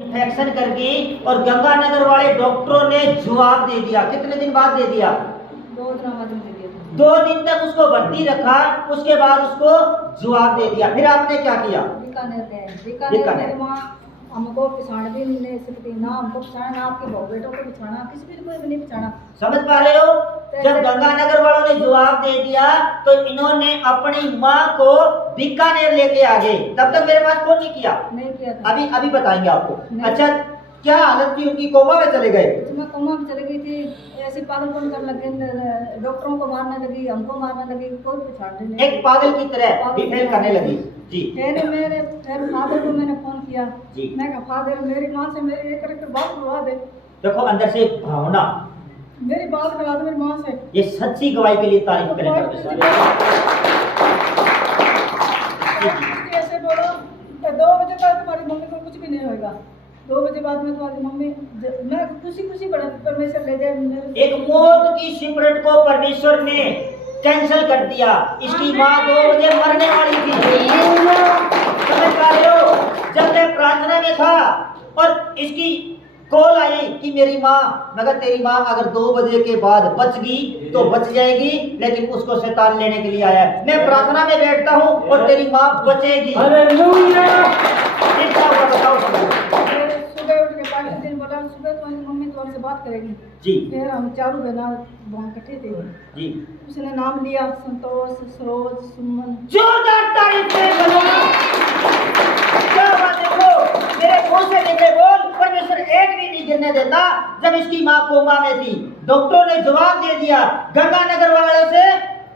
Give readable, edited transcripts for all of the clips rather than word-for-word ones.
Infection कर गई और गंगानगर वाले डॉक्टरों ने जवाब दे दिया। कितने दिन बाद दे दिया? 2 दिन दे दिया। 2 दिन तक उसको भर्ती रखा, उसके बाद उसको जवाब दे दिया। फिर आपने क्या किया? बीकानेर गए। बीकानेर वहाँ हमको पिछाड़ भी नहीं सकती, ना हमको पिछाड़ा, ना आपके बहू बेटों को पिछाड़ा, किसी भी कोई भी नहीं पिछाड़ा। समझ पा रहे हो? जब गंगानगर वालों ने जवाब दे दिया तो इन्होंने अपनी माँ को बीकानेर लेके आ गए। तब तक मेरे पास फोन नहीं किया था। अभी बताएंगे आपको। अच्छा, क्या हालत थी उनकी? कोमा में चले गए? मैं कोमा में चली गई थी। ऐसे पागलपन करने लगे, डॉक्टरों को मारने लगी, हमको मारने लगी, कोई पिछाड़ नहीं। एक पागल की तरह बिहेव करने लगी जी। फिर फादर को मैंने फोन किया जी। मैं कहा फादर मेरी माँ से मेरी एक बात करवा दे। देखो अंदर से एक भावना, मेरी बात करवा दे मेरी माँ से। ये सच्ची गवाही के लिए तारीफ करें। ऐसे बोलो 2 बजे तक तुम्हारी मम्मी को कुछ भी नहीं होगा। 2 बजे बाद में तुम्हारी मम्मी, मैं खुशी बड़ा परमेश्वर ले जाए। एक मौत की सिमरन को परमेश्वर ने कैंसिल कर दिया। इसकी माँ 2 बजे मरने वाली थी। समझ पा रहे हो? जब मैं प्रार्थना में था और इसकी कॉल आई कि मेरी माँ, मगर तेरी माँ अगर 2 बजे के बाद बच गई तो बच जाएगी, लेकिन उसको शैतान लेने के लिए आया है। मैं प्रार्थना में बैठता हूँ और तेरी माँ बचेगी। हालेलुया। क्या हुआ बताओ? सुबह उठ के 5 दिन बोला सुबह तुम्हारी मम्मी तुम्हारे से बात करेगी जी। फिर हम चारों बहना वहाँ इकट्ठे थे जी। उसने नाम लिया संतोष, सरोज, सुमन। जोरदार तारीफ क्या बात है। देखो मेरे मुंह से निकले बोल परमेश्वर एक भी नहीं गिरने देता। जब इसकी माँ कोमा में थी, डॉक्टरों ने जवाब दे दिया, गंगानगर वालों से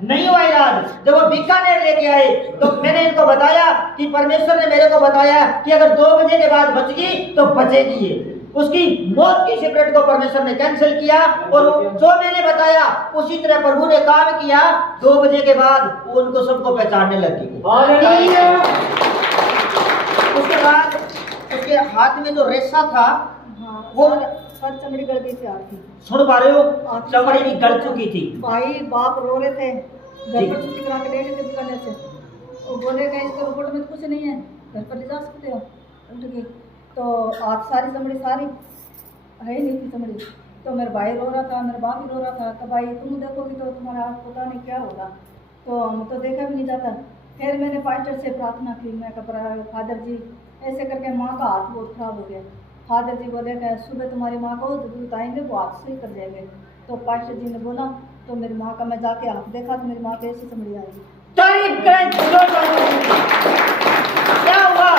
नहीं हुआ इलाज। जब वो बीकानेर लेके आए तो मैंने इनको बताया कि परमेश्वर ने मेरे को बताया कि अगर 2 बजे के बाद बच गई तो बचेगी ये। उसकी मौत की सिमरन को परमेश्वर ने कैंसिल किया और जो मैंने बताया उसी तरह प्रभु ने काम किया। 2 बजे के बाद वो उनको सबको पहचानने लगी। उसके बाद उसके हाथ में जो रेशा था वो सर चमड़ी गल गई थी आपकी। सुन पा रहे हो? चमड़ी भी गल चुकी थी। भाई बाप रो रहे थे, घर पर छुट्टी करा के ले लेते बीकानेर से। वो बोले गए इसके रिपोर्ट में तो कुछ नहीं है, घर पर ले जा सकते हो। उठ गई तो आज सारी चमड़ी सारी है ही नहीं थी चमड़ी। तो मेरा भाई रो रहा था, मेरा बाप भी रो रहा था। तो भाई तुम देखोगी तो तुम्हारा हाथ पता नहीं क्या होगा। तो हम तो देखा भी नहीं जाता। फिर मैंने पास्टर से प्रार्थना की। मैं कहा फादर जी ऐसे करके माँ का हाथ बहुत खराब हो गया। फादर जी बोले कि सुबह तुम्हारी माँ को दूध आएंगे वो हाथ सही कर जाएंगे। तो पास्टर जी ने बोला तो मेरी माँ का मैं जाके हाथ देखा तो मेरी माँ के ऐसी चमड़ी आई। क्या हुआ?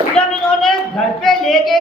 जब इन्होंने घर पे लेके